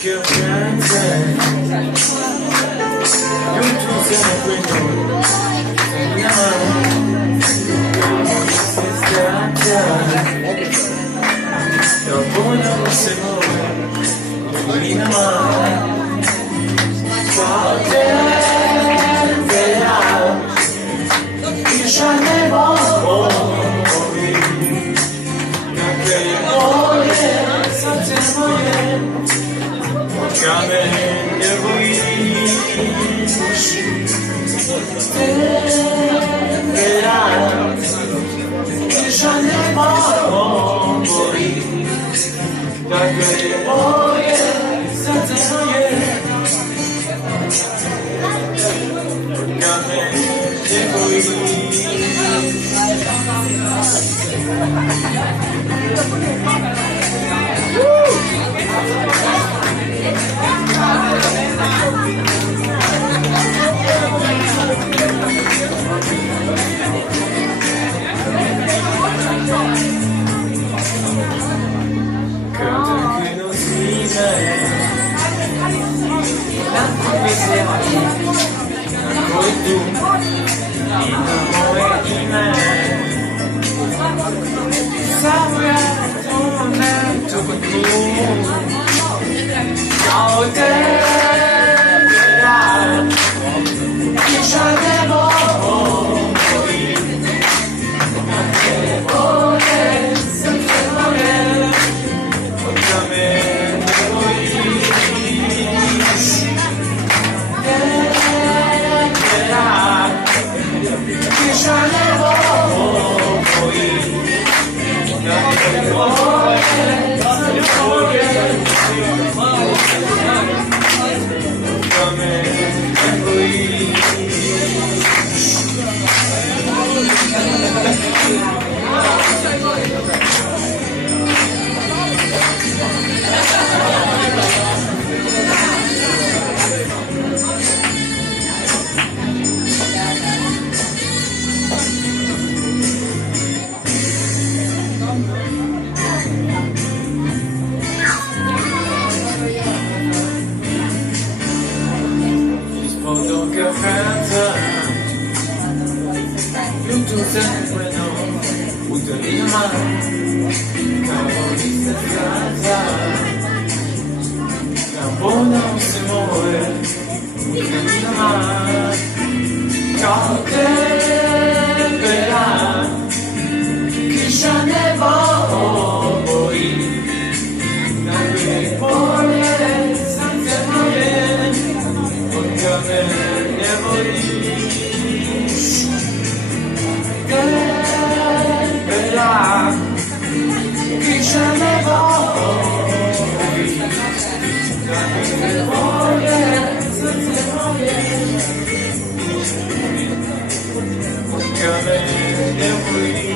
che piange io tu sempre no se stacca dopo non si muove in mano qualche vera io già ne voglio Camene vuishi Verá Já nem morri Daquele olhe Satanoye Camene vuishi Sempre no utilizza Capolista strada Campo non si muove Utilizza Caute verrà Che già ne vuoi Dalle pole senza noie Perché me ne vuoi Verrà chi ce ne vuoi dalle voglie senza voglie che a me ne vuoi